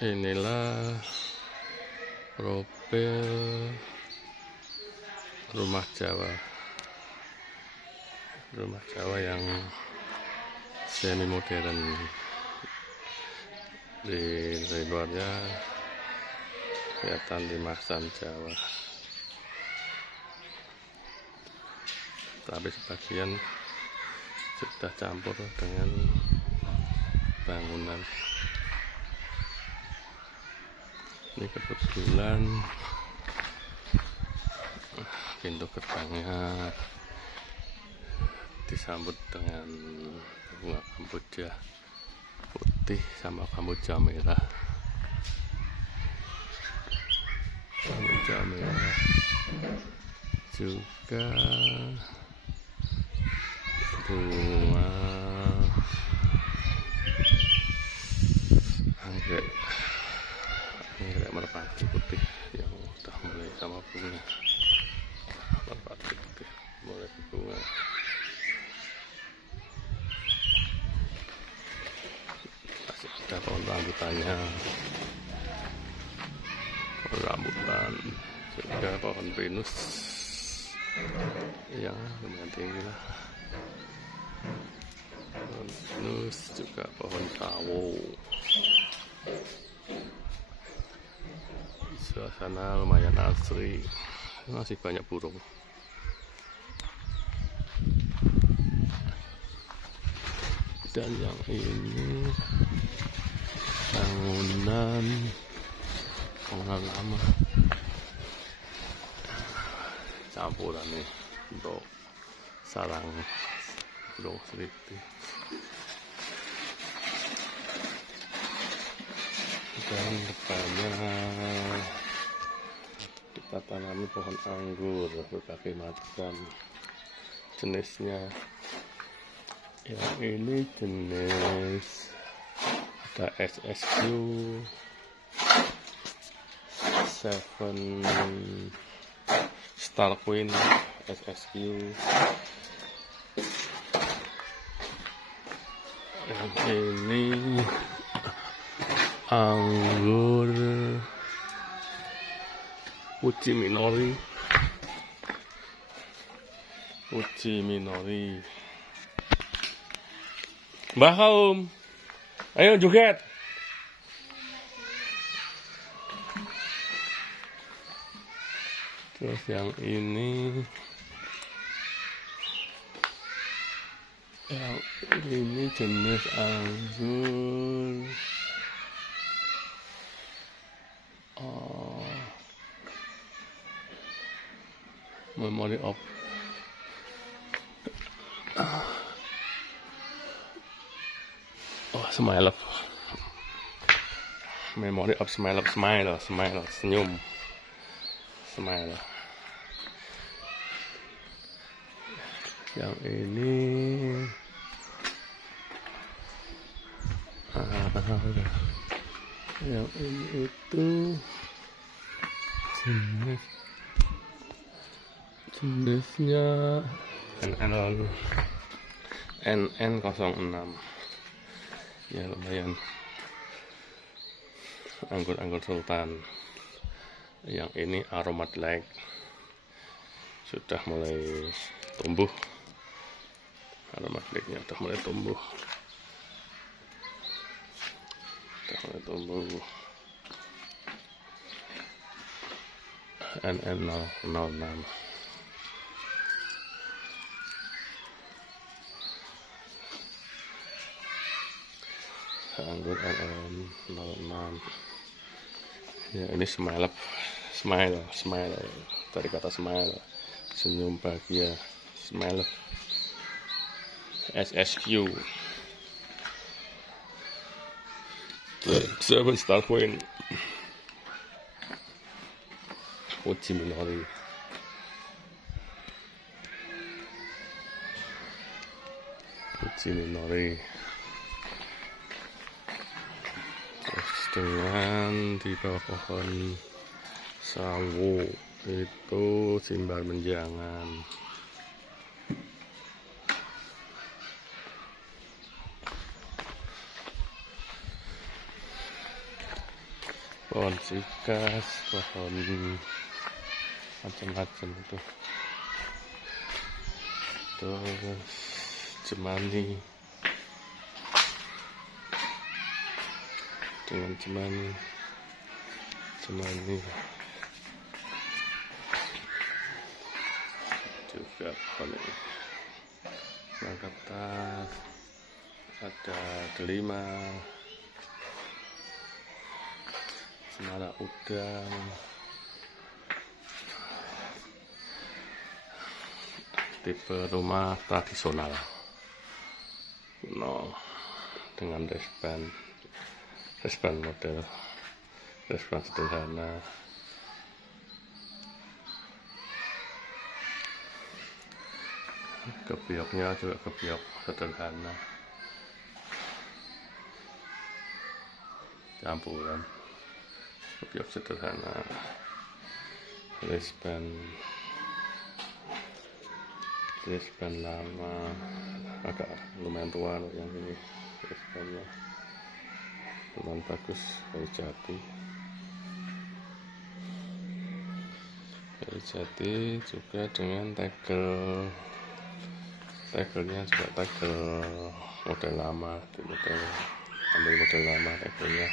Inilah profil rumah Jawa yang semi modern. Di luarnya kelihatan limasan Jawa, tapi sebagian sudah campur dengan bangunan. Ini kebetulan pintu gerbangnya disambut dengan bunga kamboja putih sama kamboja merah. Kamboja merah juga bunga anggrek merpati putih yang udah mulai sama bunga. Merpati putih mulai bunga. Masih ada pohon rambutannya, pohon rambutan, juga pohon pinus yang lumayan tinggi lah. Pohon pinus, juga pohon tawo. Suasana lumayan asri, masih banyak burung. Dan yang ini bangunan lama, campuran nih untuk sarang burung seliti. Dan depannya kita tanami pohon anggur berbagai macam jenisnya. Yang ini jenis ada SSQ 7 Star Queen SSQ. Yang ini anggur Uchi Minori. Mbah Kaum, ayo joget. Terus yang ini jenis anggur Memory of Smile, Memory of Smile, senyum, Smile. Yang ini itu jenisnya NN06. Ya lumayan, anggur sultan. Yang ini Aromat Lake, sudah mulai tumbuh. Aromat Lake-nya sudah mulai tumbuh. NN006. Anggur NN06. Ya, ini smile dari kata smile, senyum bahagia. Smile SSQ 7 Star Queen Uchi Minori. Terus dengan di bawah pohon sawo itu Simbar Menjangan. pohon sikas, pohon macam-macam itu. Terus cemani dengan cemani juga pohon ini. Mangkat tas, ada delima, semala udang, tipe rumah tradisional kuno dengan resban model resban sederhana. Kebioknya juga kebiok sederhana, campuran kebiok sederhana, resban lama, agak lumayan tua loh yang ini. Resbannya lumayan bagus, kayu jati juga dengan tegelnya juga tegel model lama, ambil model lama tegelnya.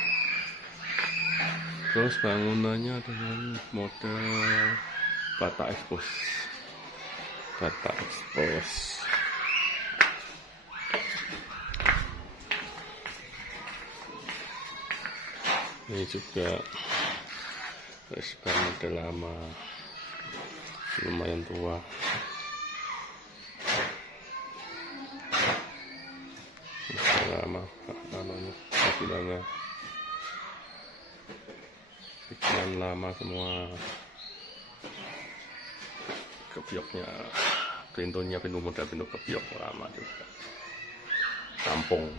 Terus bangunannya dengan model bata ekspos. Ini juga resban model lama, lumayan tua. Lama namanya, bikinan lama semua. Kebioknya, pintu model pintu kebiok lama juga. Kampung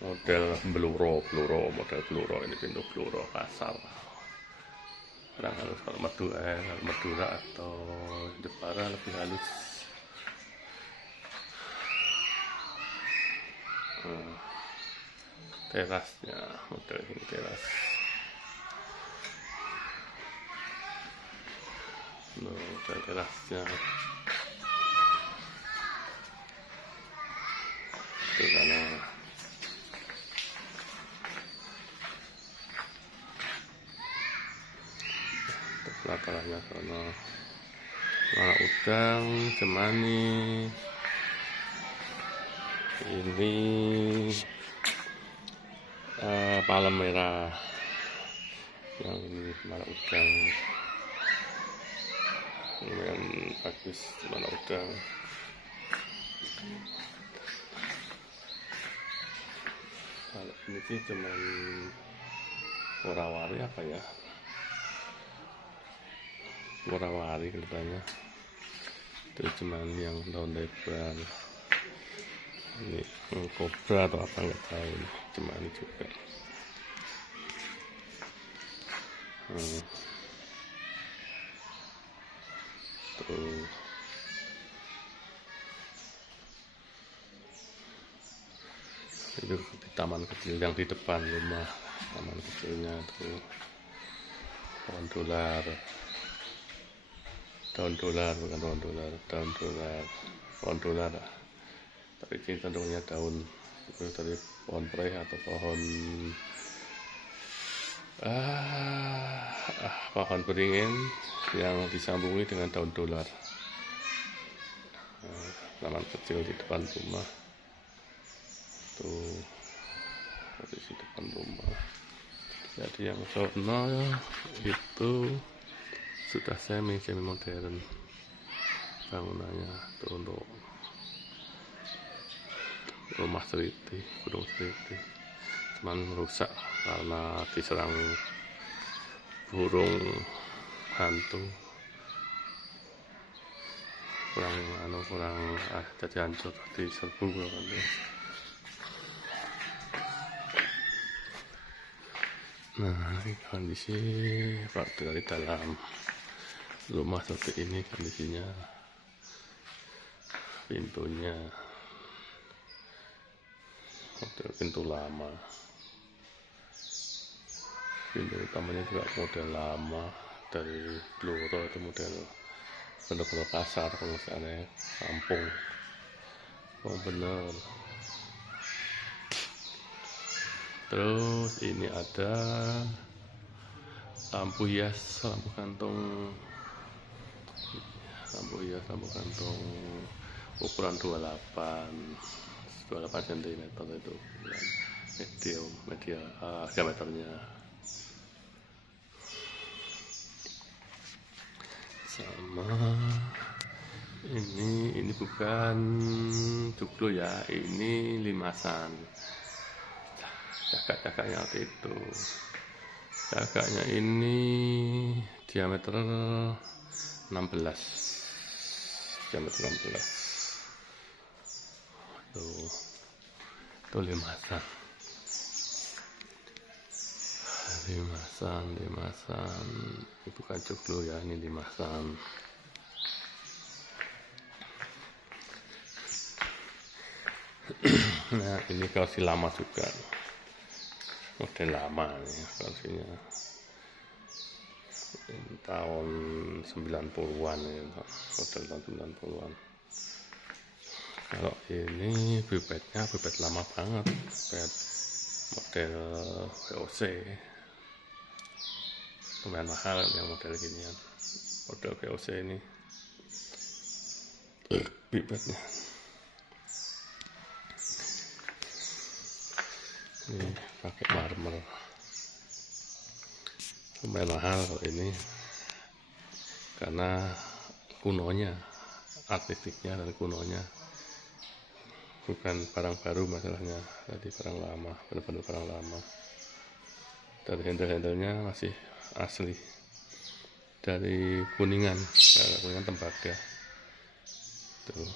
model bluro ini pintu bluro kasar. Kadang halus kalau Madura atau Jepara lebih halus. Terasnya model ini teras. Model terasnya itu karena belakangnya sono warna udang, cemani. Ini palem merah, yang ini warna udang, lumayan bagus warna udang. Kalau ini sih cuman warawari apa ya, warawari kelihatannya. Itu cuman yang daun lebar. Ini kobra atau apa nggak tahu, cuma ini juga. Terus itu di taman kecil yang di depan rumah, taman kecilnya tuh pohon dolar, pohon dolar. Tapi ini cenderungnya daun itu dari pohon preh atau pohon beringin yang disambungi dengan daun dolar. Taman kecil di depan rumah tuh, di depan rumah. Jadi yang sono itu sudah semi modern bangunannya tuh, untuk rumah Seliti, Gunung Seliti, cuman rusak karena diserang burung hantu, kurang jadi hancur, diserbu kan. Nah, ini kondisi waktu dari dalam rumah seperti ini kondisinya. Pintunya model pintu lama, pintu utamanya juga model lama dari Bluro, itu model bener-bener kasar pengesahannya, kampung bener. Terus ini ada lampu hias, lampu gantung ukuran 28 cm itu media diameternya. Sama ini bukan joglo ya, ini limasan. Cakak-cakaknya itu, cakaknya ini diameter 16 tuh limasan bukan joglo ya, ini limasan. Nah ini kursi lama juga, model lama nih kursinya, tahun 90-an ya, model tahun 90-an. Kalau ini bebetnya bebet lama banget, bebet model VOC, lumayan mahal yang model ginian, model VOC ini bebetnya. Ini pakai marmer, lumayan mahal kalau ini karena kunonya, artistiknya dan kunonya, bukan barang baru masalahnya, tadi barang lama, benar-benar barang lama. Dari handle-handlenya masih asli dari Kuningan Tembaga tuh.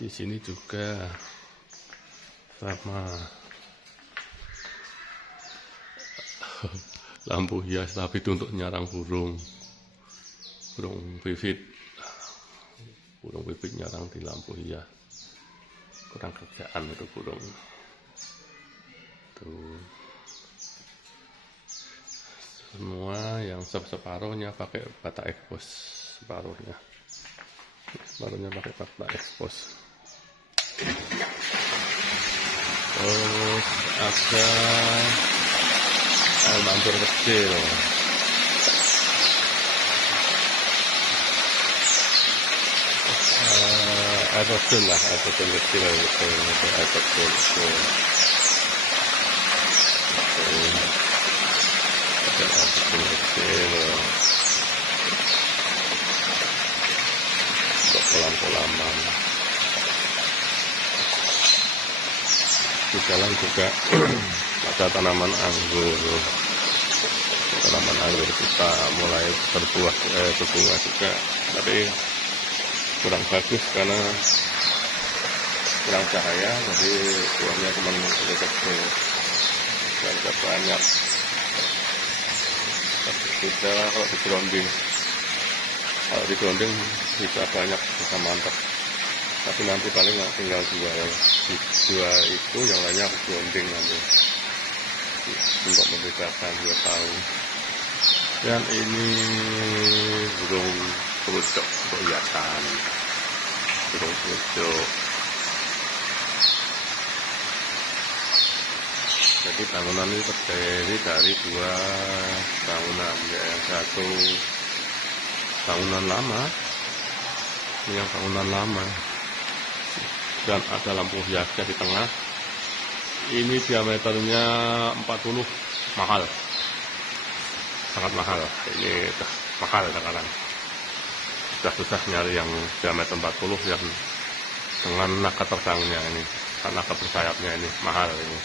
Di sini juga sama lampu hias, tapi itu untuk nyarang burung pipit, nyarang di lampu hias. Kurang kerjaan itu burung tuh. Semua yang separuhnya pakai bata expos, separuhnya pakai bata expos. Terus ada air mancur kecil, air terjun kecil, air terjun kecil. Untuk kolam-kolaman. Di dalam juga ada tanaman anggur kita mulai berbuah juga, tapi kurang bagus karena kurang cahaya, jadi buahnya cuma kecil, tidak banyak. Kita kalau di grounding bisa banyak, bisa mantap, tapi nanti paling tinggal dua itu, yang lainnya aku grounding nanti untuk membedakan, 2 tahun. Dan ini burung kerucuk untuk hiasan, burung kerucuk. Jadi bangunan ini terdiri dari 2 bangunan, yang satu bangunan lama, ini yang bangunan lama, dan ada lampu hiasnya di tengah. Ini diameternya 40, mahal, sangat mahal. Ini mahal sekarang, susah nyari yang diameter 40 yang dengan nakat terbangnya ini, nakat bersayapnya ini mahal ini.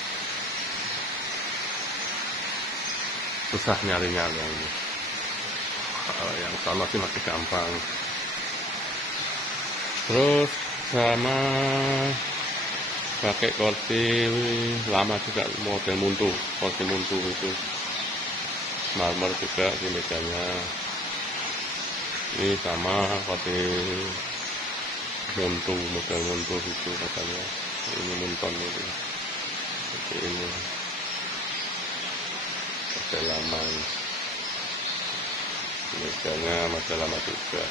Susah nyarinya ini. Yang sama sih masih gampang. Terus sama pakai kursi lama juga, model kursi muntu itu marmer juga di mejanya. Ini sama kursi model muntu itu katanya, ini munton itu seperti ini. model lama. Mejanya model lama juga.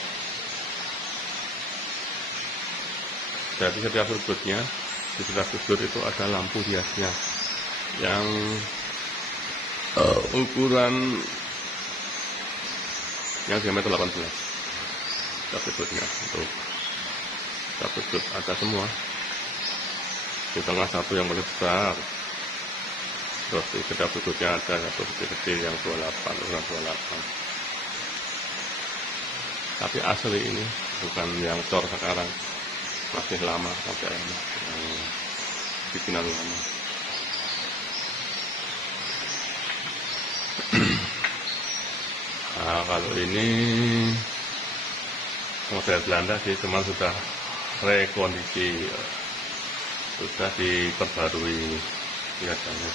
Jadi setiap sudutnya, di setiap sudut itu ada lampu hiasnya yang ukuran yang diameter 18. Setiap sudutnya untuk setiap sudut ada semua. Di tengah satu yang paling besar, terus di setiap sudutnya ada satu kecil yang 28, ukuran 28. Tapi asli ini bukan yang cor sekarang, masih lama sampai yang bikinan lama. Nah, kalau ini model Belanda sih, cuma sudah rekondisi, sudah diperbarui biasanya.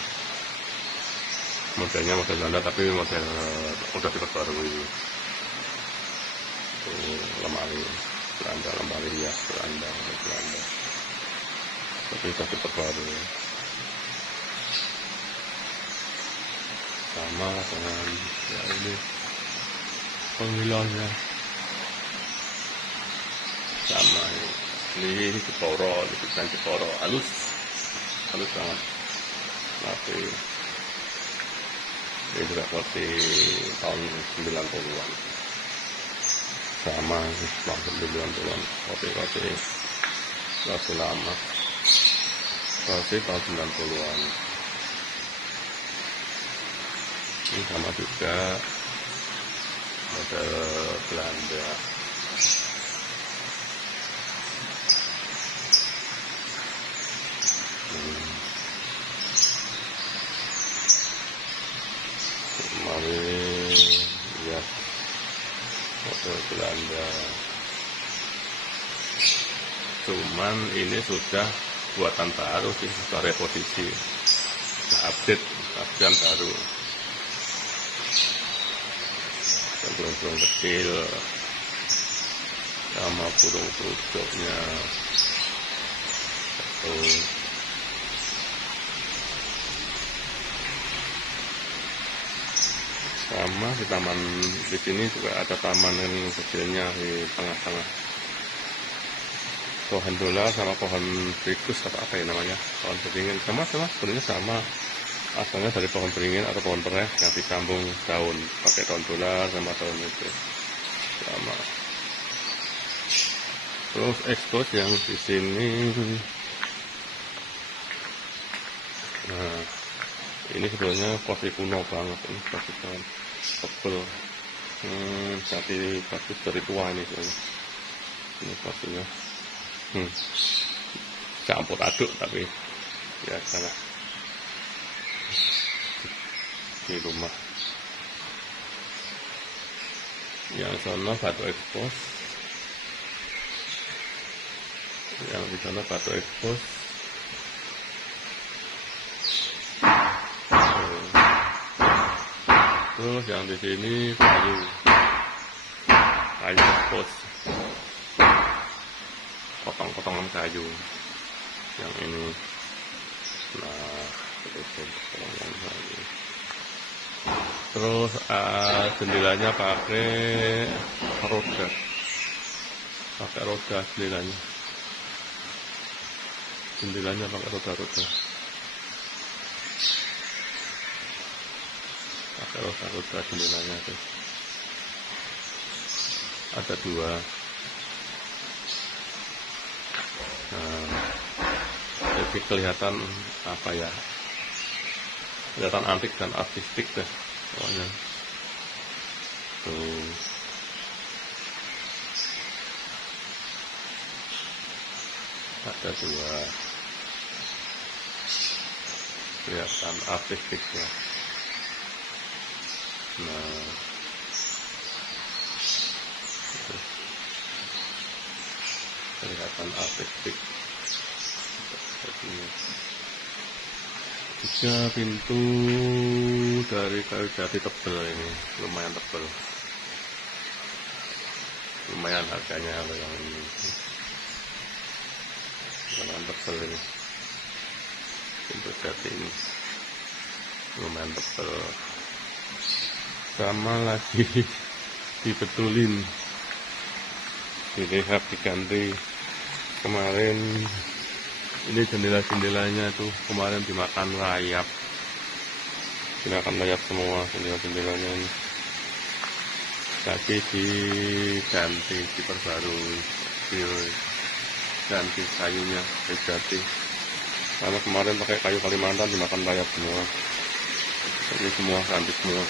Modelnya model Belanda tapi model udah diperbarui. Lemari Belanda, lemari hias Belanda. Tapi sudah diperbarui. Sama dengan ya ini pengilangnya. Sama ini Jeporo, dibikin Jeporo halus banget. Tapi ini juga seperti tahun 90-an. Sama tahun 90-an, kopi lama, kopi tahun 90-an. Ini sama juga model Belanda. Mari ya, model Belanda. Cuman ini sudah buatan baru sih, sudah reposisi, update baru. Burung-burung kecil sama burung pudoknya. Sama di taman di sini juga ada taman yang kecilnya di tengah-tengah. Pohon dola sama pohon figus atau apa ya namanya, pohon beringin sama sebenarnya sama. Asalnya dari pohon beringin atau pohon pereh yang disambung daun pakai daun dolar sama daun itu sama. Terus expose yang di sini, nah ini sebetulnya kopi kuno banget, ini kopi kuno tebel, jadi bagus dari tua ini sebenarnya. Ini kopinya campur aduk tapi biasalah di rumah. Yang sana batu expose, yang di sana batu expose. Terus yang di sini kayu expose, potong-potongan kayu. Yang ini, nah itu potongan kayu. Terus jendelanya pakai roda jendelanya. Jendelanya pakai roda. Pakai roda jendelanya tuh. Ada 2. Nah, jadi kelihatan apa ya? Kelihatan antik dan artistik deh pokoknya. Tuh. Ada 2. Kelihatan artistiknya. Nah, kelihatan artistik. 3 pintu dari kayu jati tebal ini, lumayan tebal. Lumayan harganya kalau yang ini. Lumayan tebal ini. Pintu jati ini lumayan tebal. sama lagi dibetulin, dilihat, diganti. Kemarin ini jendela-jendelanya tuh kemarin dimakan rayap semua jendela-jendelanya ini. Tapi diganti, diperbarui, diganti kayunya, diganti. Karena kemarin pakai kayu Kalimantan dimakan rayap semua. Ini semua ganti semua.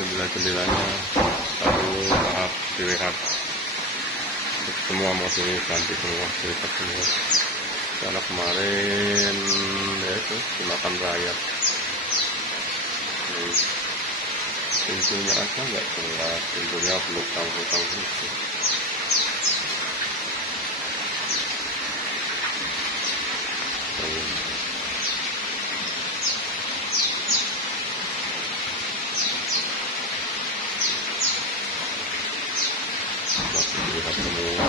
Jendela-jendelanya lalu dilihat. Semua masih ganti semua, dilihat semua. Karena kemarin ya itu dimakan rayap. Pintunya aja nggak jelas, pintunya belukang gitu. Masih dilihat semua,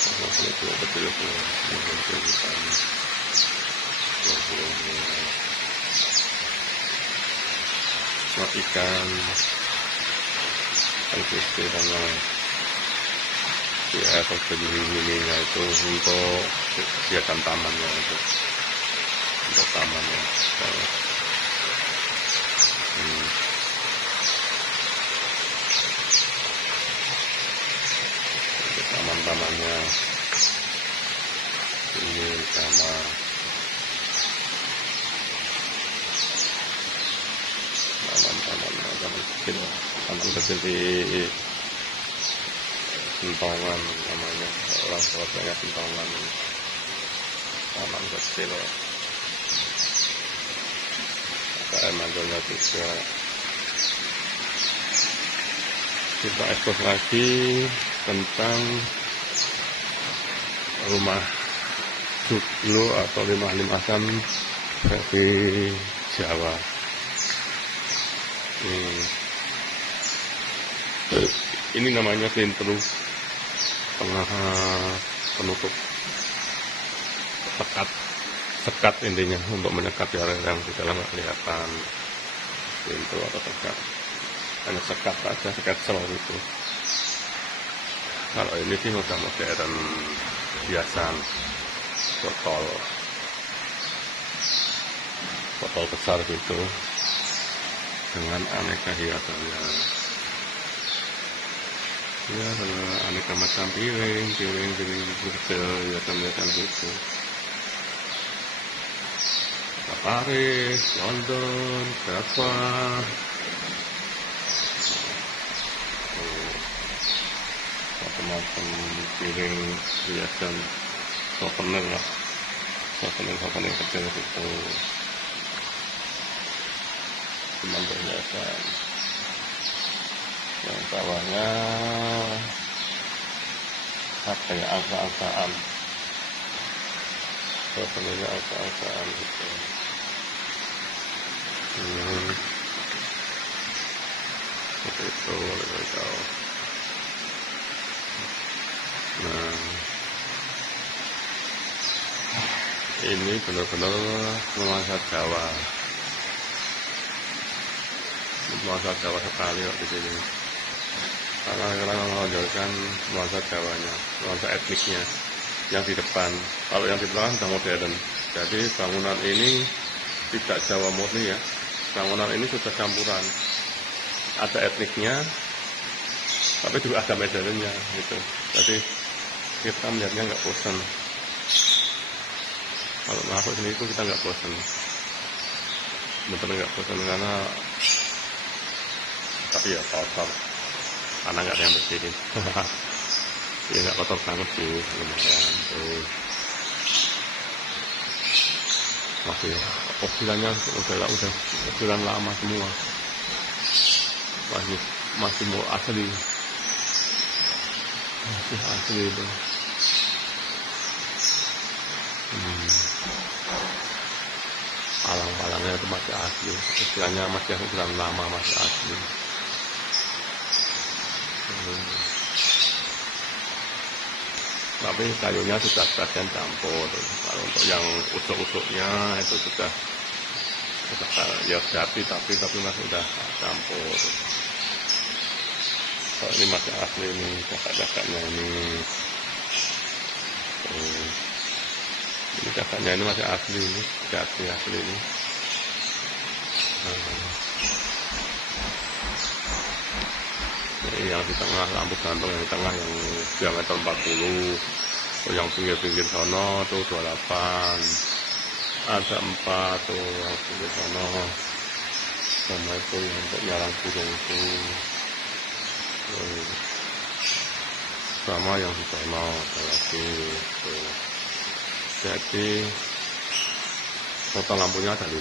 masih betul ikan, LPG sama ya persegi ininya itu untuk kegiatan tamannya itu, untuk tamannya. Untuk taman-tamannya ini sama taman kecil di Sentongan namanya, orang banyak Sentongan, taman kecil. KM Anjolnya juga. Kita ekspos lagi tentang rumah Joglo atau limah-limahan versi Jawa. Ini namanya sintru, tengah penutup sekat intinya untuk menyekat yang di dalam nggak kelihatan. Sintru atau sekat, hanya sekat aja, sekat sel itu. Kalau ini sih udah modern, biasa, botol besar gitu dengan aneka hiasannya. Ya, aneka macam piring kecil, hiasan gitu. Paris, London, Java, macam-macam piring hiasan, souvenir lah, souvenir kecil gitu. Cuman perhiasan. Yang bawahnya apa ya, angka-angkaan, souvenirnya angka-angkaan gitu. Seperti itu, boleh tahu. Nah, ini benar-benar nuansa Jawa. Nuansa Jawa sekali kok di sini. Karena kita menonjolkan nuansa Jawanya, nuansa etniknya yang di depan. Kalau yang di belakang sudah modern. Jadi bangunan ini tidak Jawa murni ya. Bangunan ini sudah campuran. Ada etniknya, tapi juga ada modernnya gitu. Jadi kita melihatnya nggak bosan. Kalau masuk sini itu kita nggak bosan, bener-bener nggak bosan, karena tapi ya kotor, karena nggak ada yang bersihin. Ya nggak kotor banget sih, lumayan tuh. Ukirannya udah ukiran lama semua, masih mau asli itu. Palang-palangnya itu masih asli, ukirannya masih ukiran lama, masih asli. Tapi kayunya sudah sebagian campur. Kalau untuk yang usuk-usuknya itu sudah ya jati tapi masih udah campur. Kalau ini masih asli nih kakak-kakaknya ini. Ini kakaknya ini masih asli ini, jati asli ini. Ini yang di tengah, lampu gantung yang di tengah yang diameter 40. Yang pinggir-pinggir sono tuh 28. Ada 4 tuh yang pinggir sono. Sama itu yang untuk nyarang burung itu. Sama yang di sono lagi tuh. Jadi total lampunya ada 5.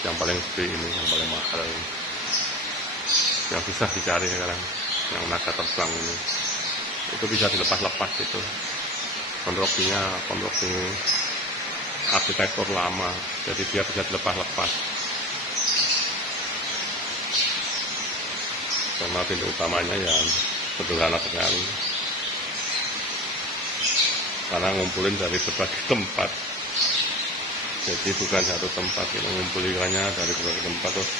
Yang paling gede ini, yang paling mahal ini. Yang susah dicari sekarang, yang naga terbang ini. Itu bisa dilepas-lepas gitu. Konstruksi arsitektur lama, jadi dia bisa dilepas-lepas. Karena pintu utamanya ya sederhana sekali. Karena ngumpulin dari berbagai tempat. Jadi bukan satu tempat, kita ngumpulinnya dari berbagai tempat. Terus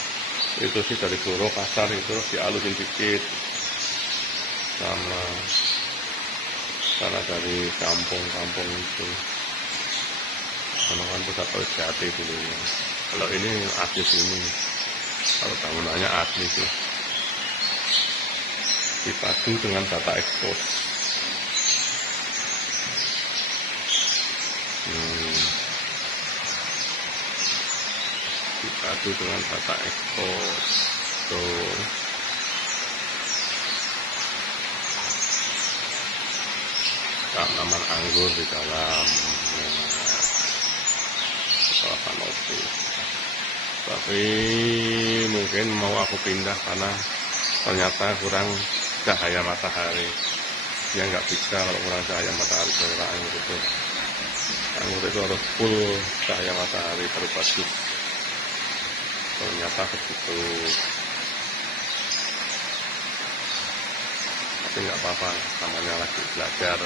itu sih dari Goro kasar itu dialusin dikit sama karena dari kampung-kampung itu. Karena kan pusat jati dulunya. Kalau ini asli sini, kalau bangunannya asli sih. Dipadu dengan data ekspos. Dipadu dengan data ekspos. Tuh. Tanaman anggur di dalam. Kanopi. Tapi mungkin mau aku pindah karena ternyata kurang cahaya matahari. Dia nggak bisa kalau kurang cahaya matahari selera anggur itu. Anggur itu harus full cahaya matahari baru bagus. Ternyata begitu. Tapi nggak apa-apa, namanya lagi belajar.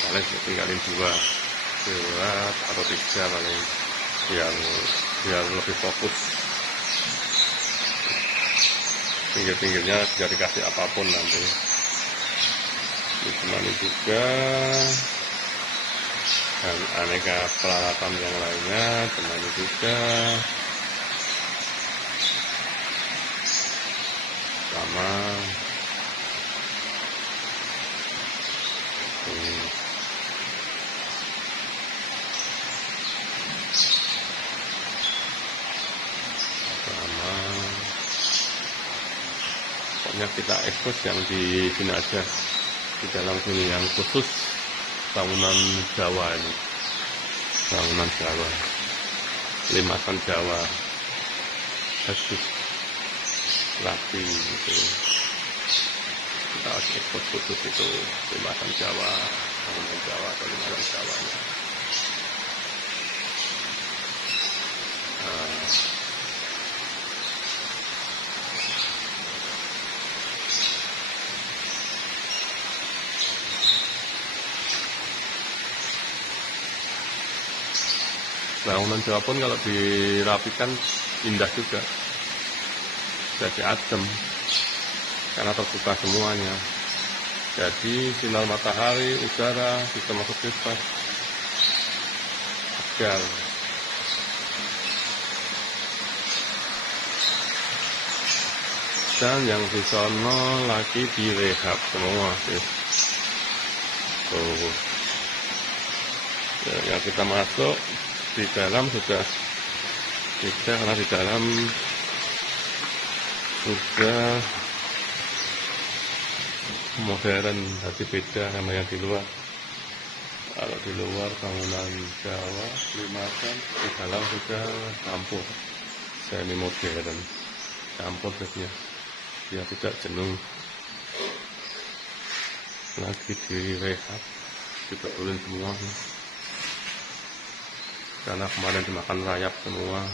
Paling tinggalin 2 atau 3 paling biar lebih fokus. Pinggir-pinggirnya bisa dikasih apapun nanti. Ditemani juga dan aneka peralatan yang lainnya, temani juga sama pokoknya kita ekspos yang di sini aja, di dalam sini yang khusus bangunan Jawa ini, bangunan Jawa, limasan Jawa, bagus, rapi gitu. Kita ekspos khusus itu limasan Jawa, bangunan Jawa atau limasan Jawa. Bangunan Jawa pun kalau dirapikan indah juga, jadi adem karena terbuka semuanya. Jadi sinar matahari, udara bisa masuk bebas, segar. Dan yang di sono lagi direhab semua sih. Tuh. Ya, yang kita masuk di dalam sudah beda karena di dalam sudah modern, jadi beda sama yang di luar. Kalau di luar bangunan Jawa limasan, di dalam sudah campur semi modern, campur jadinya dia tidak jenuh. Lagi direhab, dibetulin semua karena kemarin dimakan rayap semua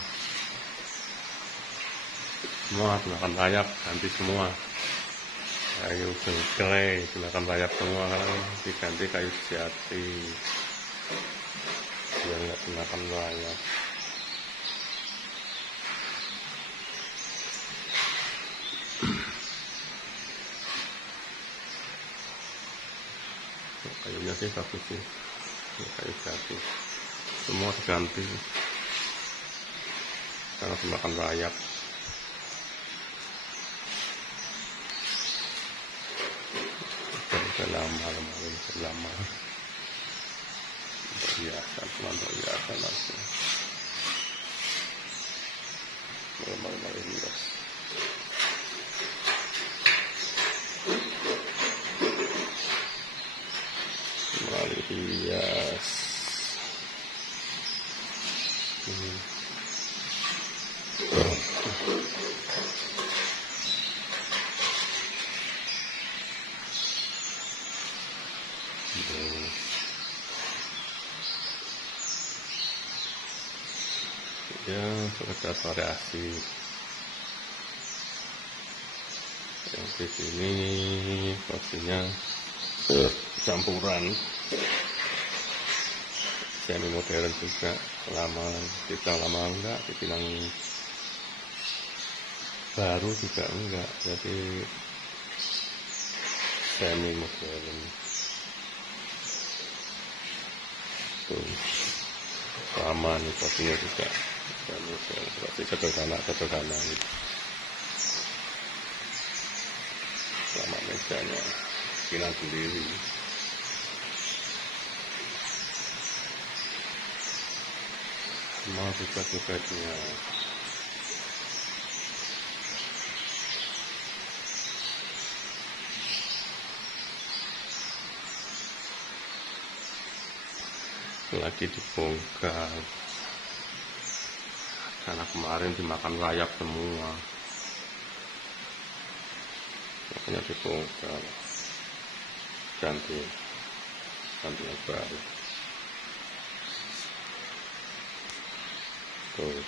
dimakan rayap, ganti semua kayu jengkrai dimakan rayap semua, karena diganti kayu jati biar nggak dimakan rayap. Kayunya sih bagus sih, kayu jati semua diganti karena semakan rayap. Udah lama hiasan, cuma untuk hiasan aja. Lemari hias. Lemari hias. Ya, sekedar variasi. Yang di sini porsinya campuran semi modern juga, lama enggak, dibilang baru juga enggak, jadi semi modern. Tuh, lama nih porsinya juga semi modern, berarti sederhana gitu. Sama mejanya bikinan sendiri. Mau juga lagi dibongkar karena kemarin dimakan rayap semua, makanya dibongkar, ganti yang baru. Tuh,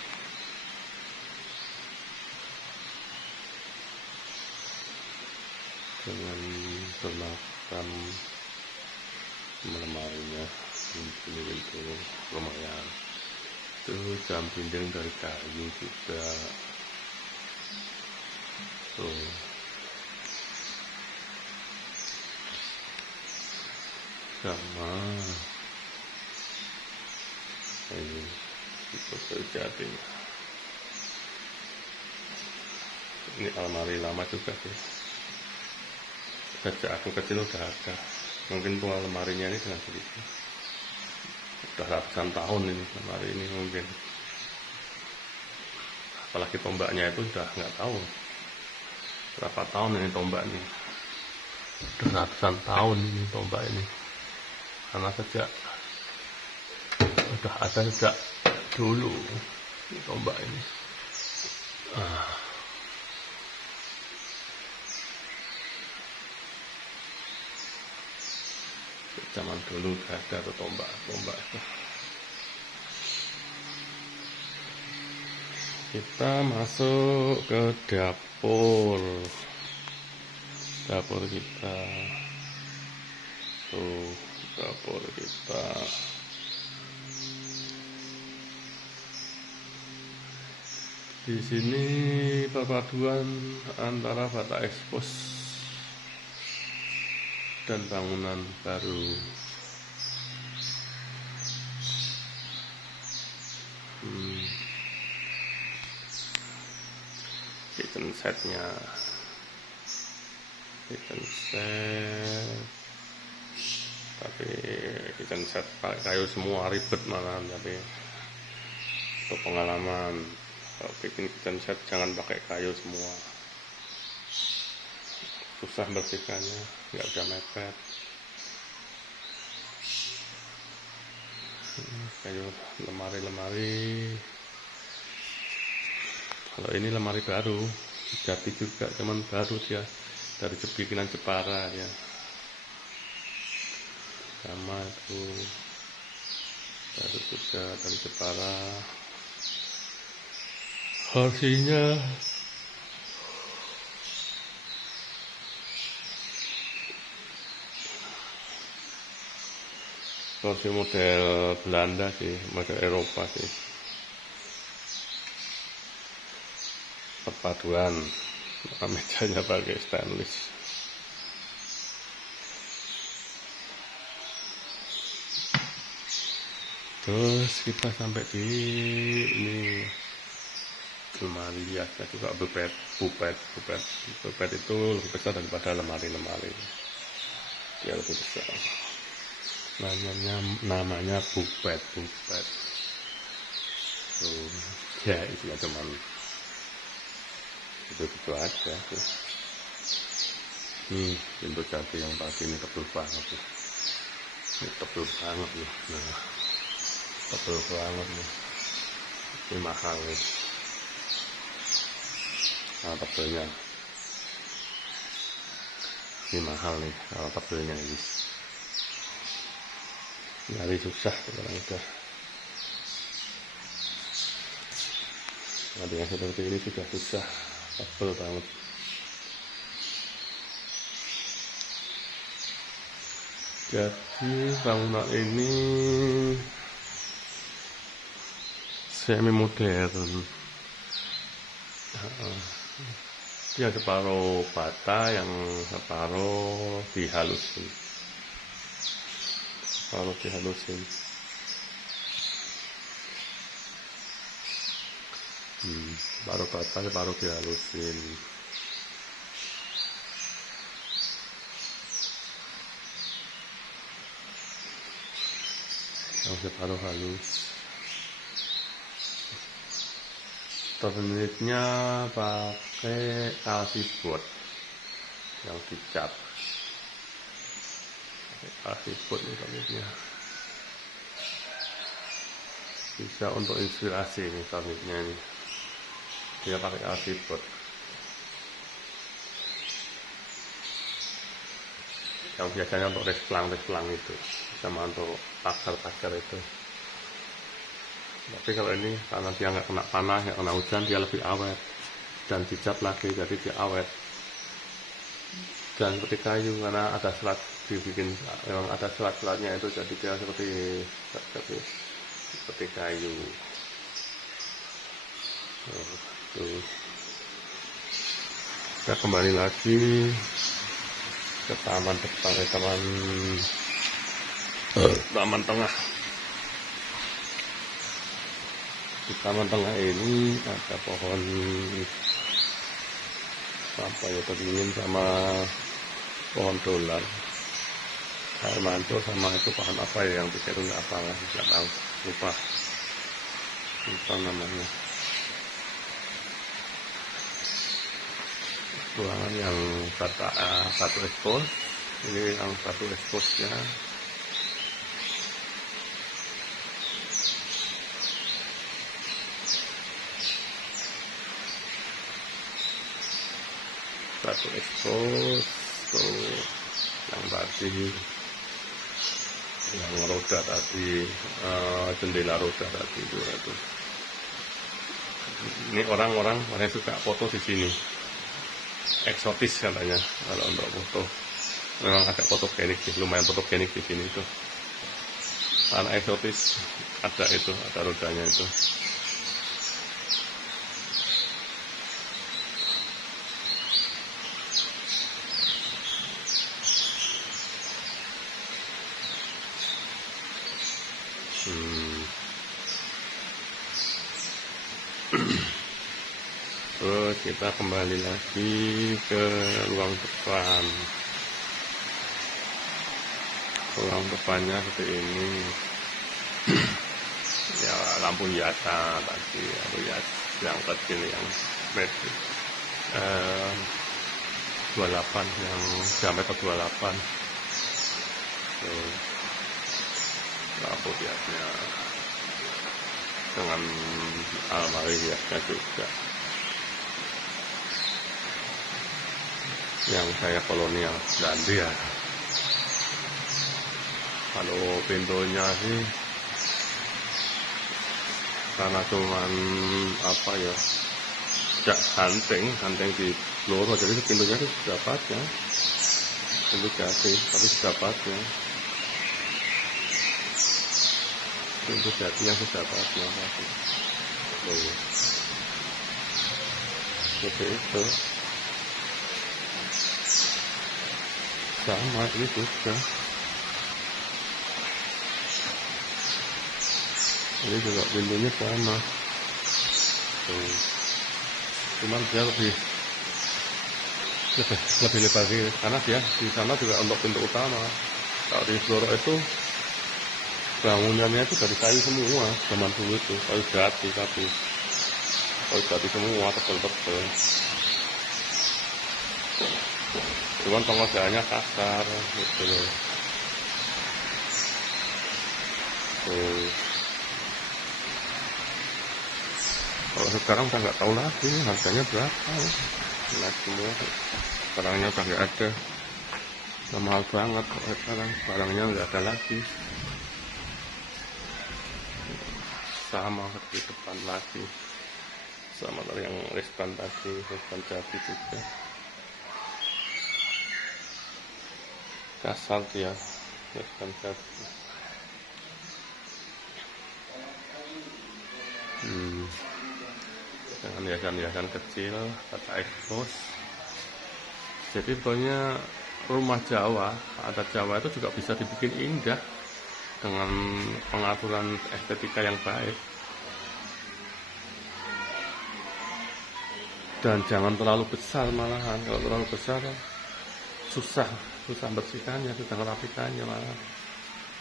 dengan bermakam lemarinya ini itu lumayan. Tuh, jam dinding dari kayu juga. Tuh, sama ini itu jati. Ini almari lama juga sih, sejak aku kecil udah ada. Mungkin tua lemarinya ini dengan sedikit udah ratusan tahun ini lemari ini mungkin. Apalagi tombaknya itu udah nggak tahu berapa tahun ini tombak ini, udah ratusan tahun ini tombak ini, karena udah ada sejak dulu ini tombak ini. Zaman dulu udah ada tuh tombak itu. Kita masuk ke dapur kita. Tuh, dapur kita. Di sini perpaduan antara bata ekspos dan bangunan baru. Kitchen set tapi kitchen set pakai kayu semua, ribet malahan. Tapi untuk pengalaman, kalau bikin kitchen set jangan pakai kayu semua, susah bersihkannya, nggak bisa mepet. Kayu lemari, kalau ini lemari baru, jati juga, cuman baru dia dari bikinan Jepara ya. Sama itu baru juga dari Jepara. Harganya kursi model Belanda sih, model Eropa sih. Perpaduan, mejanya pakai stainless. Terus kita sampai di ini lemari hiasnya juga bupet itu lebih besar daripada lemari dia lebih besar, namanya bupet tuh ya, isinya cuman itu aja tuh. Pintu jati yang tadi ini tebel banget nih. Nah, tebel banget nih. Ini mahal nih. Nah, tebelnya ini mahal nih, kalau tebelnya ini nyari susah sekarang udah. Nah, yang seperti ini sudah susah, tebel banget. Jadi bangunan ini semi modern. Yang separuh bata, yang separuh dihalusin. Separuh bata, separuh dihalusin. Yang separuh halus. Tornitnya pakai kalsibot yang dicat. Kalsibot nih tornitnya. Bisa untuk inspirasi nih tornitnya nih. Dia pakai kalsibot. Yang biasanya untuk resplang itu, sama untuk pagar itu. Tapi kalau ini karena dia nggak kena panas, nggak kena hujan, dia lebih awet dan dicat lagi, jadi dia awet. Dan seperti kayu, karena ada selat dibikin, yang ada selat-selatnya itu, jadi dia seperti kayu. Tuh. Kita kembali lagi ke taman depan, taman tengah. Di taman tengah ini ada pohon apa ya, beringin sama pohon dolar, air mancur, sama itu pohon apa ya yang bisa itu nggak tahu, lupa namanya. Ruangan yang satu expose, ini yang satu expose-nya. Satu expose tuh, yang tadi yang roda tadi, jendela roda tadi itu. Ini orang-orang suka foto di sini, eksotis katanya kalau untuk foto. Memang agak fotogenik sih, lumayan fotogenik di sini itu, karena eksotis, ada rodanya itu. Terus kita kembali lagi ke ruang depan. Ruang depannya seperti ini. Ya, lampu hiasan tadi, lampu hias yang kecil, yang 28, yang diameter 28. Terus lampu hiasnya dengan almari hiasnya juga, yang kayak kolonial Belanda. Kalau pintunya sih karena cuman apa ya, hanting di peluru, jadi pintunya sih dapatnya pintu jati, tapi dapatnya pintu jati yang dapatnya seperti itu. Sama ini juga Ini juga pintunya sama tuh, cuman dia lebih lebar karena dia di sana juga untuk pintu utama. Kalau di Blora itu bangunannya itu dari kayu semua, zaman dulu itu kayu jati, tapi kayu jati semua, tebel-tebel. Cuman pengerjaannya kasar gitu loh. Tuh. Kalau sekarang udah nggak tahu lagi harganya berapa, naik semua. Barangnya udah nggak ada, udah mahal banget. Kalau sekarang barangnya nggak ada lagi, sama di depan lagi, sama dari yang restan tadi, restan jati juga. Kasar dia, restan jati. Dengan hiasan-hiasan kecil, kata expose. Jadi pokoknya rumah Jawa, adat Jawa itu juga bisa dibikin indah dengan pengaturan estetika yang baik. Dan jangan terlalu besar malahan. Kalau terlalu besar susah bersihkannya, susah merapikannya malah.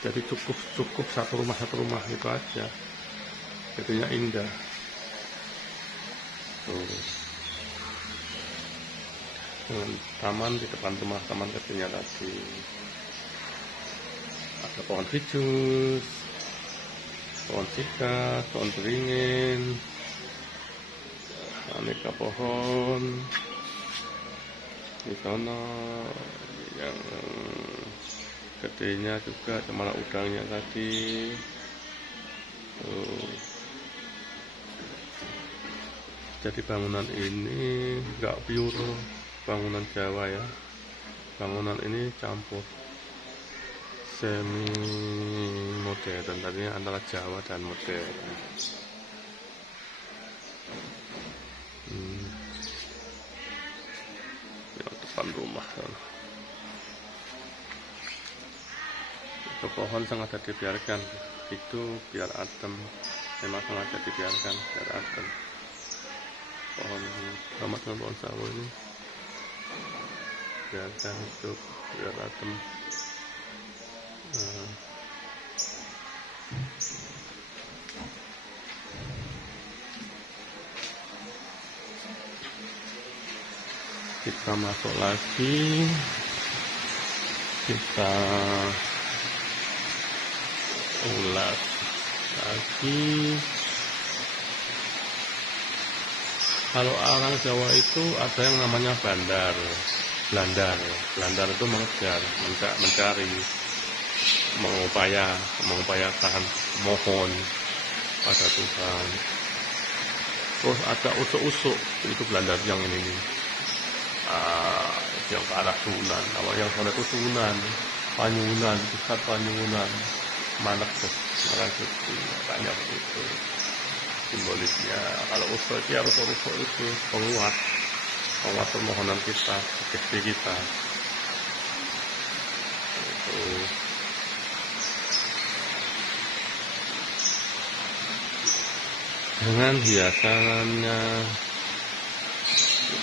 Jadi cukup satu rumah itu aja, jadinya indah. Tuh. Dengan taman di depan rumah, taman kecilnya tadi ada pohon ficus, pohon cikas, pohon beringin, aneka pohon di sana. Yang gedenya juga cemara udangnya tadi. Tuh. Jadi bangunan ini nggak pure bangunan Jawa ya, bangunan ini campur semi modern, tadinya antara Jawa dan modern. Ya, depan rumah itu pohon sengaja dibiarkan, itu biar adem, memang sengaja dibiarkan biar adem. Pohon sama dengan pohon sawo ini biarkan hidup biar adem. Kita masuk lagi, kita ulas lagi. Kalau orang Jawa itu ada yang namanya bandar, belandar itu mengejar, mencari, mengupayakan, mohon pada Tuhan. Terus ada usuk-usuk, itu belandar yang ini nih. Yang ke arah Sunan, kalau yang sana itu Sunan, Panyunan, pusat Panyunan, Manak itu, makanya begitu simbolisnya. Kalau usuk itu harus usuk itu penguat permohonan kita, rezeki kita. Itu. Dengan hiasannya,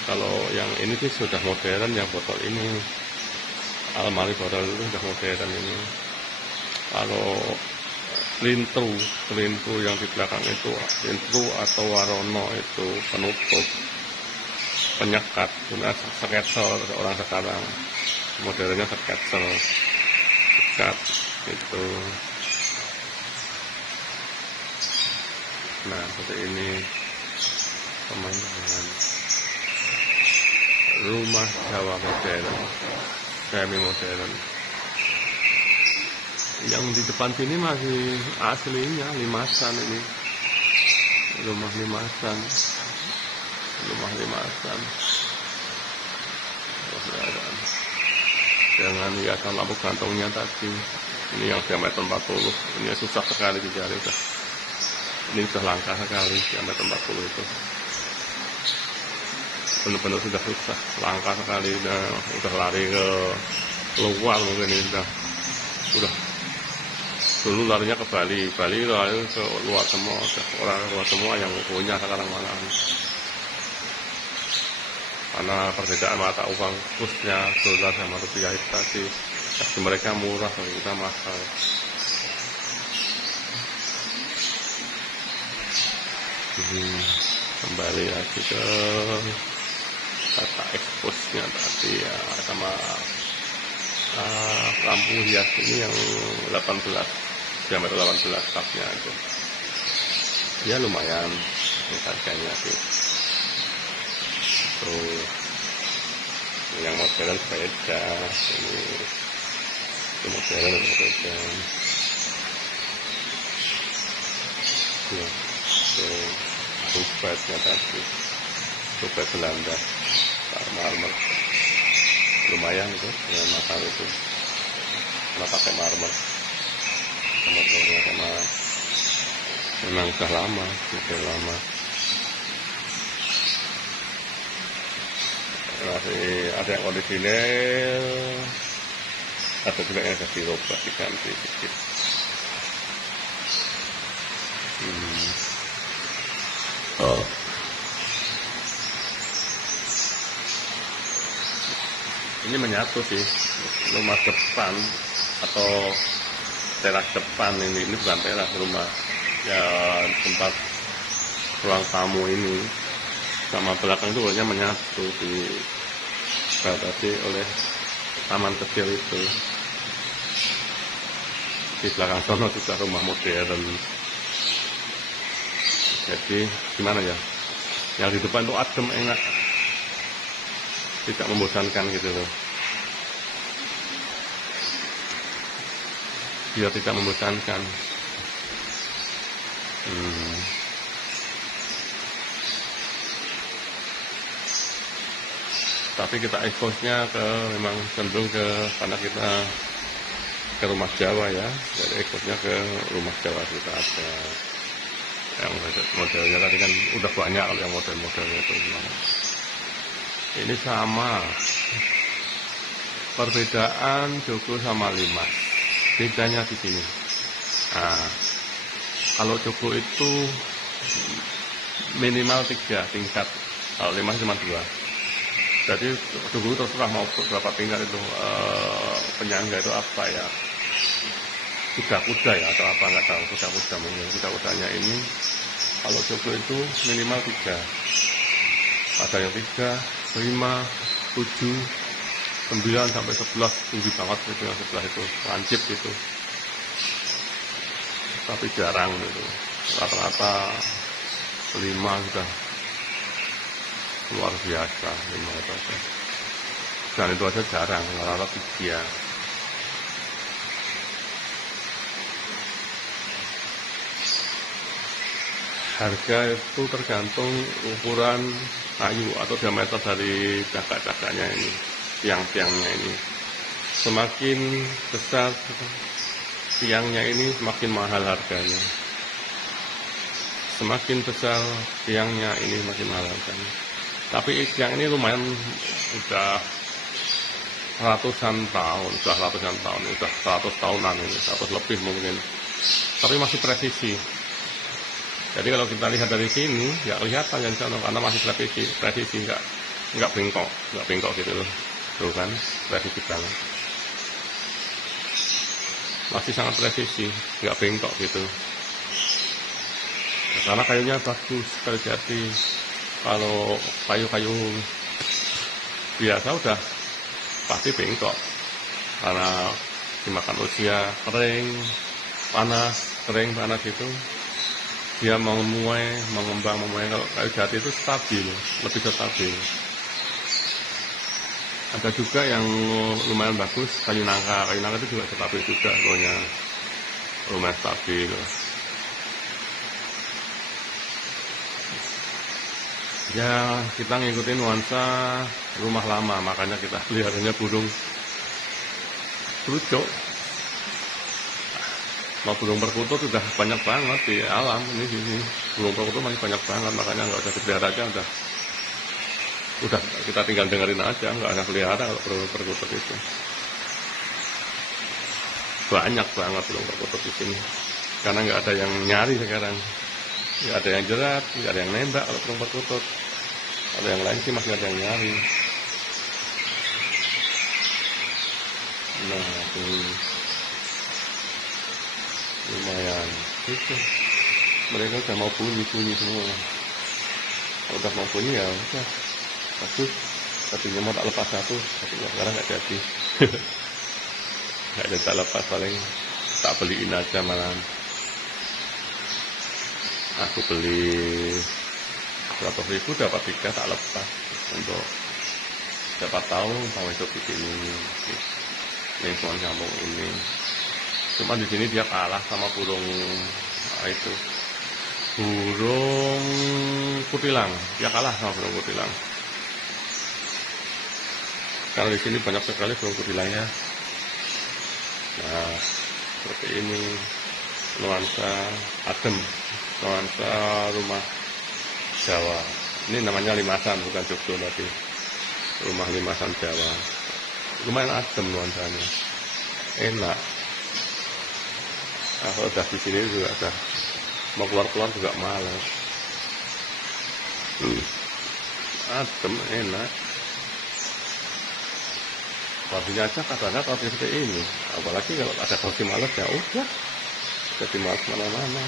kalau yang ini sih sudah modern, yang botol ini, almari botol itu sudah modern ini. Kalau Lintu yang di belakang itu, Lintu atau Warono itu penutup, penyekat, guna sketsel orang sekarang, modernnya sketsel, sekat itu. Nah, seperti ini pemandangan rumah Jawa modern, semi modern. Yang di depan sini masih aslinya limasan ini, rumah limasan. Dengan hiasan lampu gantungnya tadi. Ini yang diameter 40, ini susah sekali dicari. Ini sudah langka sekali diameter 40 itu. Benar-benar sudah susah, langka sekali. Udah lari ke luar mungkin ini udah Dulu larinya ke Bali, lari ke luar semua, orang luar semua yang punya sekarang malah. Karena perbedaan mata uang kursnya dolar sama rupiah itu tadi, tapi mereka murah, kita mahal. Kembali lagi ke kata eksposnya tadi ya, sama lampu hias ini yang 18 diameter 18 kapnya itu ya lumayan harganya sih. Tuh yang modelan sepeda ini modelan sepeda ya, tuh rupetnya tadi rupet Belanda marmer lumayan itu dengan mahal itu karena pakai marmer modelnya sama memang sudah lama model lama. Masih ada yang original, ada juga yang ada dirubah diganti sedikit. Ini menyatu sih, rumah depan atau teras depan ini bukan teras, rumah ya tempat ruang tamu ini sama belakang itu hanya menyatu dibatasi oleh taman kecil itu. Di belakang sana juga rumah modern. Jadi gimana ya? Yang di depan itu adem, enak, tidak membosankan gitu loh. Biar tidak membosankan. Tapi kita ekosnya ke memang cenderung ke karena kita ke rumah Jawa ya, jadi ekosnya ke rumah Jawa kita ada yang modelnya tadi kan udah banyak kalau yang model-modelnya itu. Ini sama perbedaan Joglo sama Limas, bedanya di sini. Nah, kalau Joglo itu minimal 3 tingkat, kalau Limas cuma 2. Jadi Joglo terserah mau berapa tingkat itu, penyangga itu apa ya, kuda-kuda ya atau apa nggak tahu, kuda-kuda mungkin kuda-kudanya ini. Kalau Joglo itu minimal 3, ada yang 3, 5, 7, 9 sampai 11 tinggi banget itu yang sebelah itu lancip gitu, tapi jarang gitu, rata-rata 5 sudah luar biasa, 5 itu aja, dan itu aja jarang, rata-rata 3. Harga itu tergantung ukuran kayu atau diameter dari cagak-cagaknya ini, tiang-tiangnya ini. Semakin besar tiangnya ini semakin mahal harganya. Semakin besar tiangnya ini semakin mahal harganya. Tapi tiang ini lumayan udah ratusan tahun, udah 100 tahunan ini, 100 lebih mungkin. Tapi masih presisi. Jadi kalau kita lihat dari sini nggak kelihatan yang sana karena masih presisi, nggak bengkok gitu loh, tuh kan presisi banget, masih sangat presisi, nggak bengkok gitu. Karena kayunya bagus sekali. Jadi kalau kayu-kayu biasa udah pasti bengkok karena dimakan usia, kering panas itu. Dia mengembang. Kalau kayu jati itu stabil, lebih stabil. Ada juga yang lumayan bagus, kayu nangka itu juga stabil juga, pokoknya lumayan stabil. Ya kita ngikutin nuansa rumah lama, makanya kita lihatnya burung perucuk. Mau burung perkutut sudah banyak banget di alam ini, sini burung perkutut masih banyak banget, makanya nggak usah dipelihara aja, udah kita tinggal dengerin aja, nggak ada pelihara kalau burung perkutut itu. banyak banget burung perkutut di sini karena nggak ada yang nyari sekarang, nggak ada yang jerat, nggak ada yang nembak kalau burung perkutut. Kalau yang lain sih masih ada yang nyari. Nah ini lumayan itu, mereka udah mau bunyi semua. Kalau udah mau bunyi ya udah bagus. Satunya mau tak lepas satu, tapi sekarang nggak jadi. Nggak ada tak lepas, paling tak beliin aja malahan. Aku beli 100.000 dapat 3 tak lepas untuk siapa tahu mau hidup di sini lingkungan kampung ini. Cuma di sini dia kalah sama burung itu burung kutilang, dia kalah sama burung kutilang. Karena di sini banyak sekali burung kutilangnya. Nah, seperti ini nuansa adem, nuansa rumah Jawa. Ini namanya limasan, bukan Jogja tadi. Rumah limasan Jawa. Lumayan adem nuansanya, enak. Nah, kalau udah di sini juga udah mau keluar juga malas. Adem, enak. Babinya aja kadang-kadang kalau seperti ini, apalagi kalau ada kursi malas ya udah jadi malas mana-mana.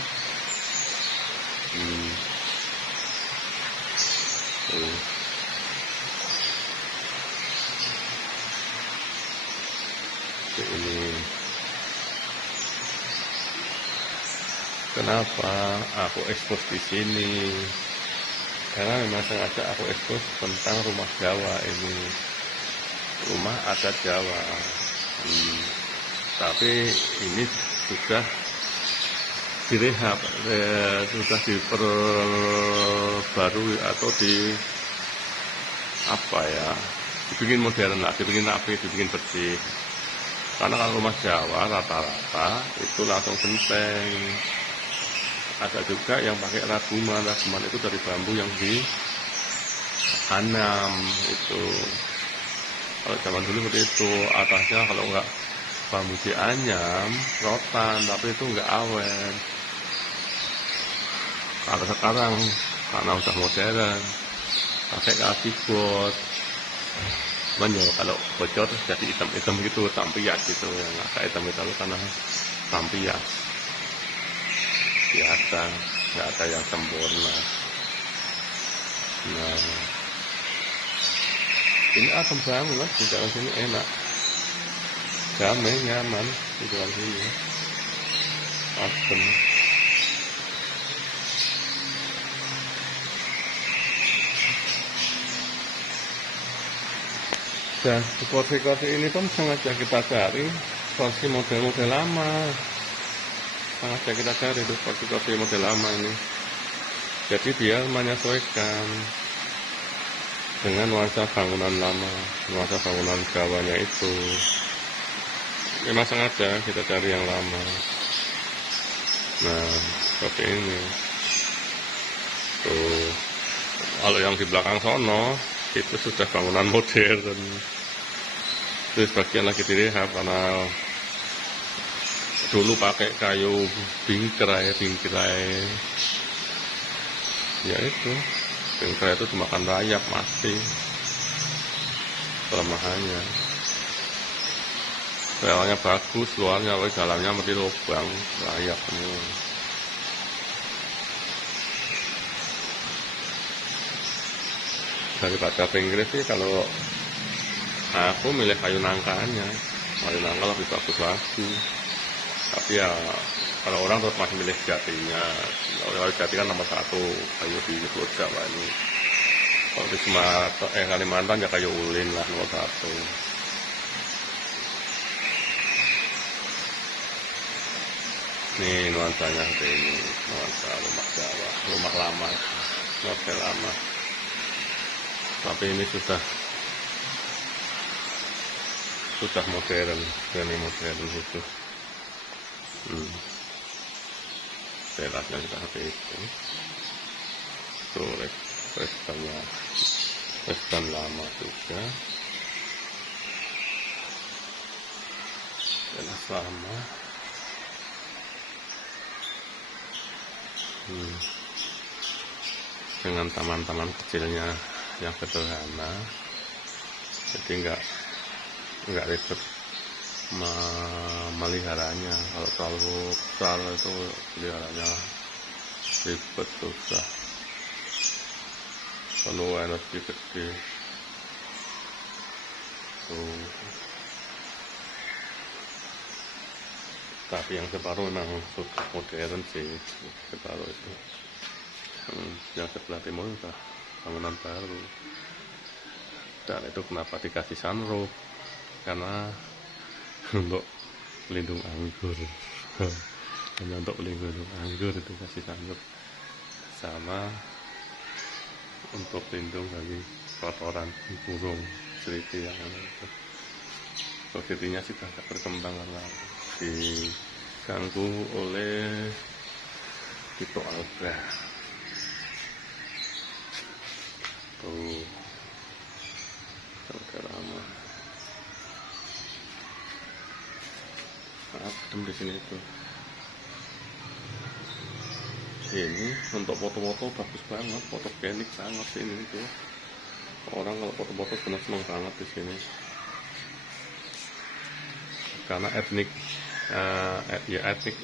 Ini kenapa aku ekspos di sini? Karena memang sengaja aku ekspos tentang rumah Jawa ini, rumah adat Jawa. Tapi ini sudah direhab, sudah diperbarui atau dibikin modern lah, dibikin rapi, dibikin bersih. Karena kalau rumah Jawa rata-rata itu langsung genteng. Ada juga yang pakai raguman itu dari bambu yang ditanam itu. Kalau zaman dulu seperti itu, atasnya kalau enggak bambu dianyam, rotan, tapi itu enggak awet. Kalau sekarang karena udah modern, pakai karbot, kalau bocor jadi hitam-hitam gitu, tampias gitu, yang agak hitam-hitam karena tampias. Biasa, nggak ada yang sempurna. Nah, ini adem banget di dalam sini, enak, damai, nyaman di dalam sini, adem. Dan di kursi-kursi ini pun sengaja kita cari kursi model-model lama, sengaja kita cari di kursi-kursi model lama ini. Jadi dia menyesuaikan dengan nuansa bangunan lama, nuansa bangunan Jawanya itu. Memang sengaja kita cari yang lama. Nah, seperti ini. Tuh, kalau yang di belakang sono itu sudah bangunan modern. Terus bagian lagi direhab karena dulu pakai kayu bingkai. Ya itu, bingkai itu dimakan rayap mati. Kelemahannya. Relnya bagus, luarnya, tapi dalamnya mesti lubang, rayap semua. Daripada pinggir sih, kalau aku milih kayu nangkanya, kayu nangka lebih bagus lagi. Tapi ya kalau orang terus masih milih jatinya. Kalau jati kan nomor 1 kayu di Pulau Jawa ini. Kalau di Kalimantan ya kayu ulin lah nomor 1. Nih nuansanya seperti ini, nuansa rumah Jawa, rumah lama, model lama. Tapi ini sudah modern, semi modern itu. Telasnya sudah seperti itu. Tuh, western lama juga. jelas lama. Dengan taman-taman kecilnya yang sederhana, jadi nggak ribet meliharanya. Kalau terlalu besar itu peliharanya ribet, susah, perlu energi gede tuh. Tapi yang separuh memang sudah modern sih, separuh itu. Yang sebelah timur sudah bangunan baru. Dan itu kenapa dikasih sunroof, karena untuk pelindung anggur. Hanya untuk pelindung anggur itu kasih sunroof, sama untuk pelindung dari kotoran burung seliti yang itu. Selitinya sih agak berkembang karena diganggu oleh Tyto alba. Tuh, udah lama. Adem di sini tuh. Ini untuk foto-foto bagus banget, fotogenik banget ini tuh. Orang kalau foto-foto benar seneng banget di sini. Karena etnik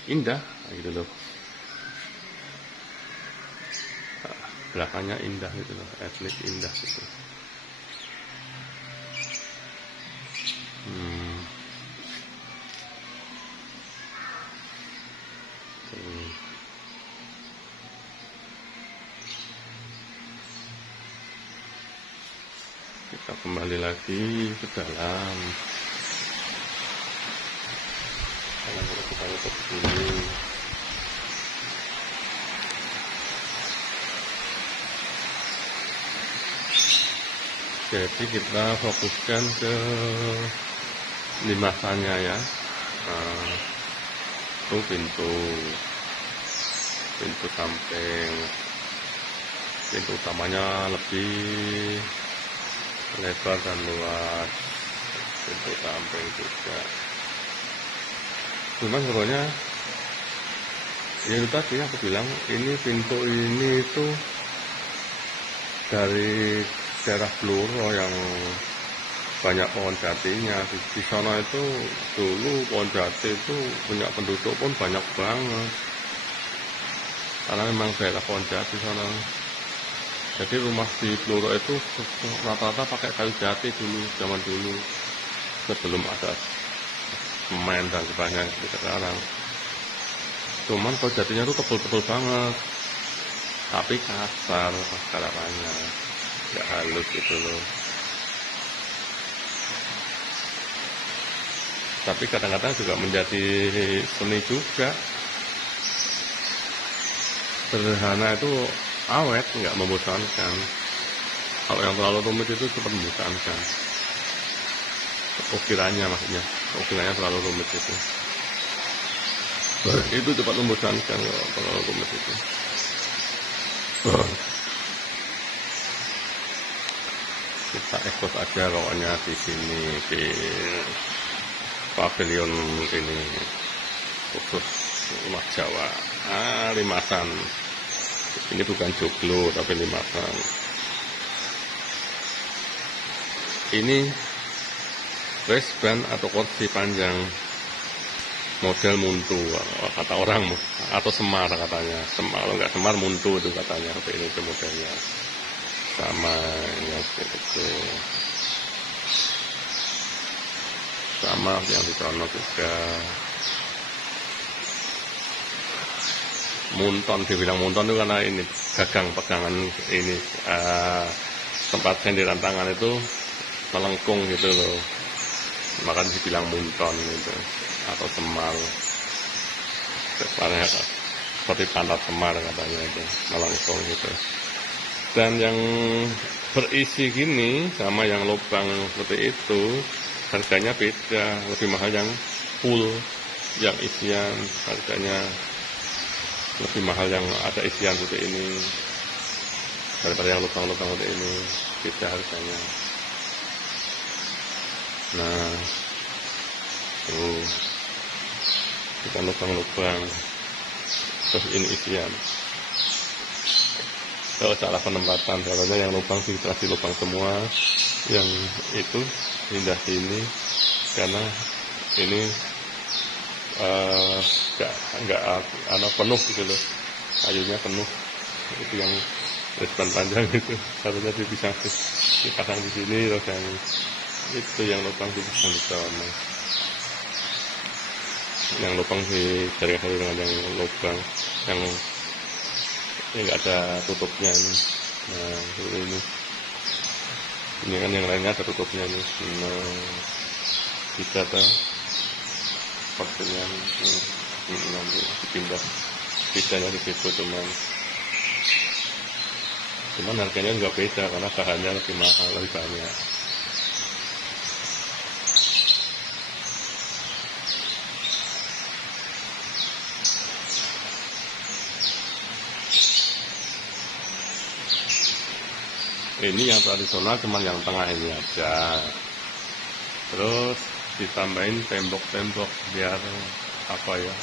indah gitu loh. Belakangnya indah gitu loh, etnik indah gitu. Kita kembali lagi ke dalam. Kalau kita lihat sini, jadi kita fokuskan ke limasannya ya. Itu pintu samping, pintu utamanya lebih lebar dan luas, pintu samping juga. Cuman sebenarnya ya itu tadi aku bilang, ini pintu ini itu dari daerah Bluro yang banyak pohon jatinya. Di sana itu dulu pohon jati itu punya penduduk pun banyak banget, karena memang daerah pohon jati sana. Jadi rumah di Bluro itu rata-rata pakai kayu jati dulu, zaman dulu, sebelum ada semen dan sebagainya seperti sekarang. Cuman kayu jatinya itu tebal-tebal banget, tapi kasar karapannya, nggak halus gitu loh. Tapi kadang-kadang juga menjadi seni juga. Sederhana itu awet, nggak membosankan. Kalau yang terlalu rumit itu cepat membosankan. Ukirannya maksudnya, ukirannya terlalu rumit itu. Itu cepat membosankan kalau terlalu rumit itu. Kita ikut aja pokoknya di sini, di pavilion ini khusus rumah Jawa, limasan. Ini bukan joglo tapi limasan. Ini wristband atau kursi panjang model muntu kata orang, atau semar katanya. Kalau nggak semar muntu itu katanya, seperti ini itu modelnya. Sama yang seperti itu, sama yang di sana juga. Munton, dibilang munton itu karena ini gagang pegangan ini, tempat sendiran tangan itu melengkung gitu loh, makanya dibilang munton gitu, atau semar. Seperti pantat semar katanya itu, melengkung gitu. Dan yang berisi gini sama yang lubang seperti itu harganya beda, lebih mahal yang full, yang isian harganya lebih mahal yang ada isian seperti ini daripada yang lubang-lubang seperti ini, beda harganya. Nah tuh bukan lubang-lubang. Terus ini isian. Kalau cara penempatan, contohnya yang lubang sih kasih lubang semua, yang itu pindah sini karena ini penuh gitu loh, kayunya penuh. Itu yang respan panjang itu harusnya dipisah, dipasang di sini, terus yang itu yang lubang dipasang di sana. Yang lubang sih dari satu dengan yang lubang yang nggak ada tutupnya ini. Nah ini kan yang lainnya ada tutupnya ini. Nah bisa tuh porsinya nanti dipindah, bedanya di situ cuman harganya nggak beda karena bahannya lebih mahal, lebih banyak. Ini yang tradisional cuman yang tengah ini aja, terus ditambahin tembok-tembok biar apa ya,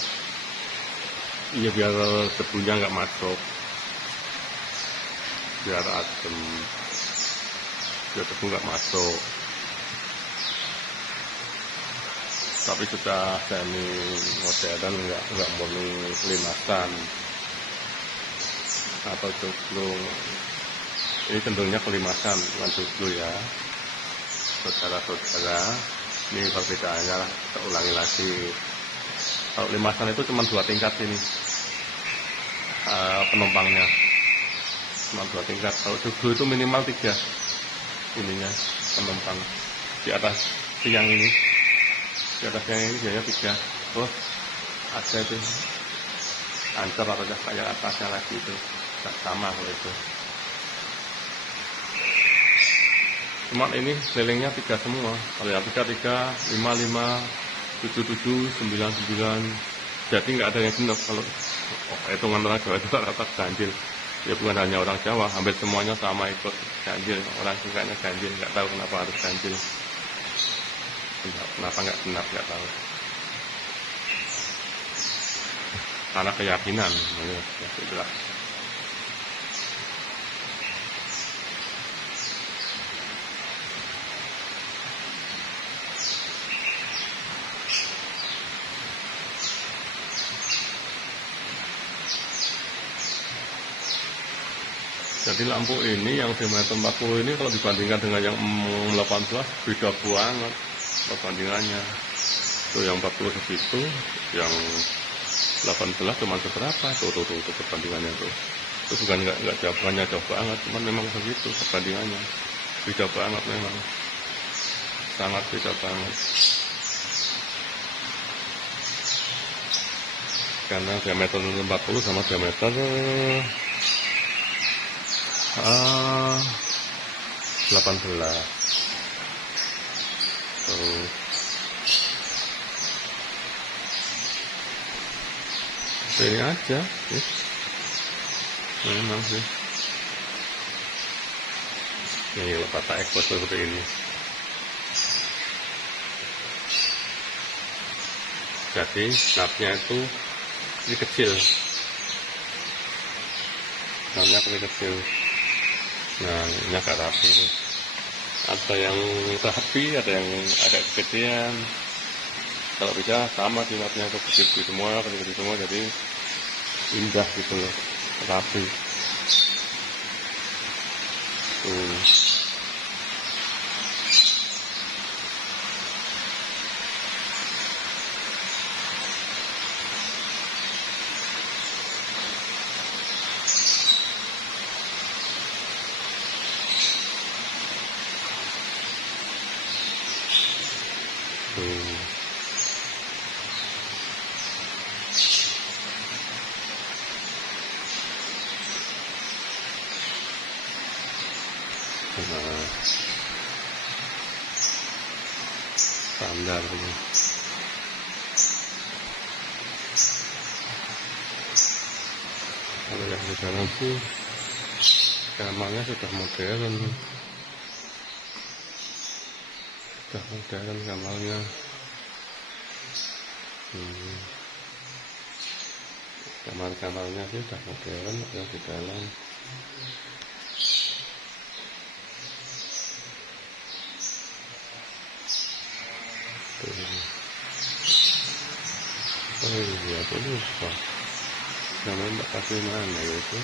iya biar debunya nggak masuk, biar adem, biar debu nggak masuk. Tapi sudah semi modern, nggak murni limasan atau cuklung. Ini cenderungnya kelimasan, bukan cuklung ya, saudara-saudara. Ini perbedaannya, kita ulangi lagi. Kalau limasan itu cuma 2 tingkat ini penumpangnya, cuma 2 tingkat. Kalau cuklung itu minimal 3 ininya penumpang. Di atas tiang ini, biasanya 3. Terus ada itu ancer atau kayak atasnya lagi, itu sama kalau itu. Cuman ini selingnya 3 semua. Kalau yang 3, 5, 7, 7, 9, 9. Jadi nggak ada yang genap. Kalau hitungan orang Jawa itu rata ganjil. Ya bukan hanya orang Jawa, hampir semuanya sama ikut ganjil. Orang sukanya ganjil, nggak tahu kenapa harus ganjil. Kenapa nggak genap, nggak tahu. Karena keyakinan. Ya sudah. Jadi lampu ini yang diameter 40 ini kalau dibandingkan dengan yang 18 beda banget perbandingannya. Tuh yang 40 segitu, yang 18 cuma seberapa, tuh perbandingannya tuh. Itu bukan nggak jauh banget, cuman memang segitu perbandingannya. Beda banget memang, sangat beda banget. Karena diameter 40 sama diameter 18. Ini aja sih, memang sih. Ini lepas ekspos seperti ini. Jadi snapnya itu ini kecil, snapnya kecil. Nah ini agak rapi nih. Ada yang rapi, ada yang agak kegedean. Kalau bisa sama sih snapnya, kecil semua, jadi indah gitu loh, rapi. Nah, standar ini. Kalau yang di dalam sih kamarnya sudah modern, kamarnya. Kamar-kamarnya sih udah modern yang di dalam. Oh iya, aku lupa namanya Mbak Kafe mana ya itu.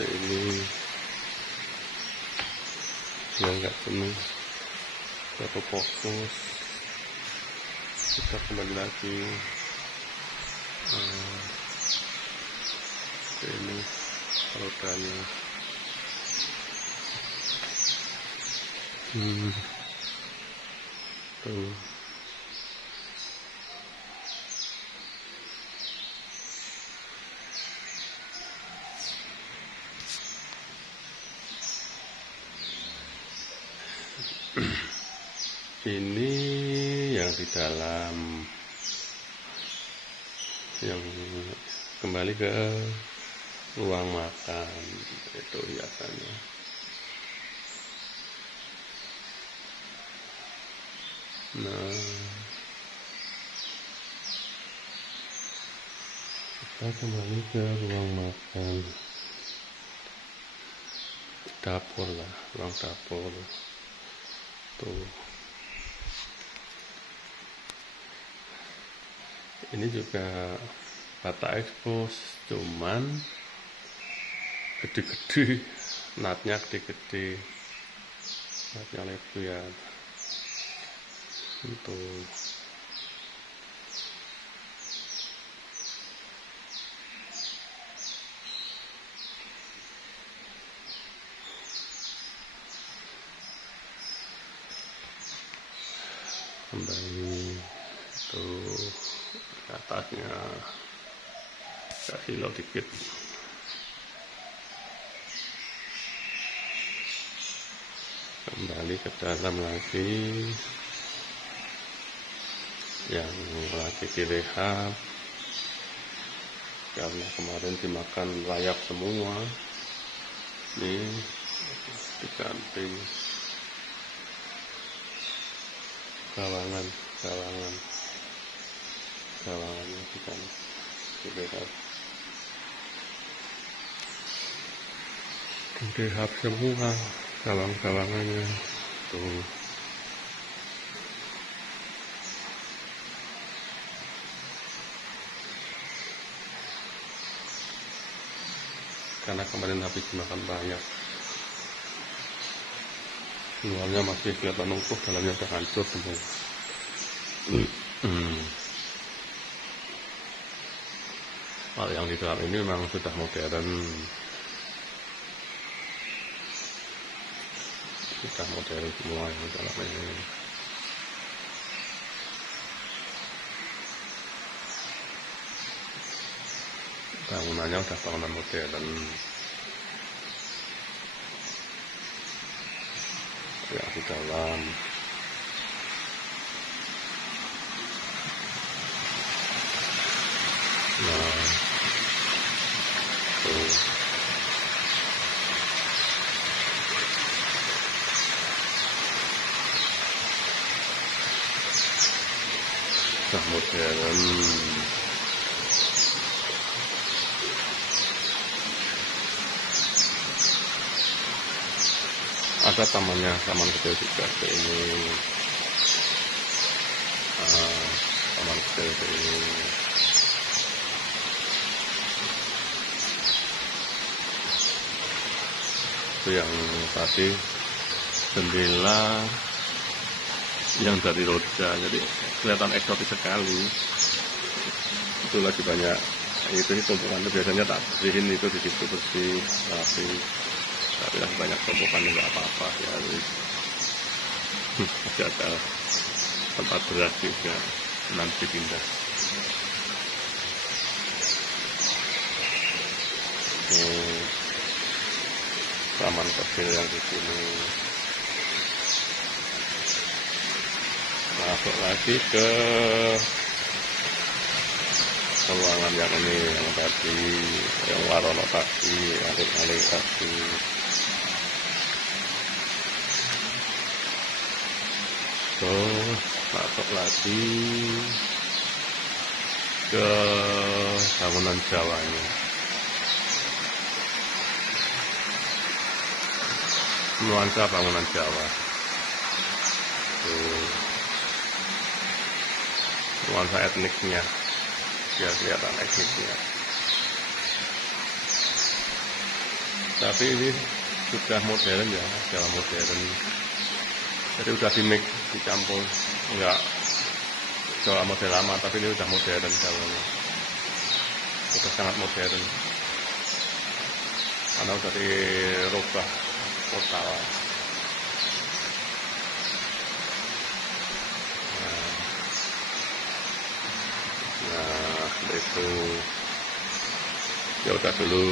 Ini yang nggak penuh, satu fokus. Kita kembali lagi ini rodanya. Tuh. Ini yang di dalam, yang kembali ke ruang makan itu hiasannya. Nah, kita kembali ke ruang makan, dapur lah, ruang dapur tuh. Ini juga bata expose, cuman gede-gede, natnya gede-gede, natnya lebar ya. Untuk kembali tuh atasnya kasih lo dikit. Kembali ke dalam lagi, yang lagi direhab karena kemarin dimakan rayap semua. Nih diganti gawangannya direhab semua gawangannya tuh. Karena kemarin habis dimakan banyak, luarnya masih kelihatan utuh, dalamnya udah hancur semua. Kalau yang di dalam ini memang sudah modern, semua yang di dalam ini. Bangunannya udah bangunan modern. Ya di dalam. Nah, tuh. Udah modern. Ada taman kecil juga kayak ini. Taman kecil kayak ini. Itu yang tadi jendela yang dari roda, jadi kelihatan eksotis sekali. Itu lagi banyak itu tumpukan, biasanya tak bersihin itu di situ bersih rapi, tapi lagi banyak tumpukan, nggak apa-apa ya. Masih ada tempat beras juga, nanti pindah. Taman kecil yang di sini. Masuk lagi ke ruangan yang ini, yang tadi, yang warono tadi, alik-alik tadi. terus masuk lagi ke bangunan Jawanya. Nuansa bangunan Jawa. Tuh. Nuansa etniknya. Biar kelihatan etniknya. Tapi ini sudah modern ya, Jawa modern. Jadi udah di-mix, dicampur. Enggak Jawa model lama, tapi ini udah modern Jawanya. Udah sangat modern. Karena udah dirubah total. Nah, itu ya udah dulu.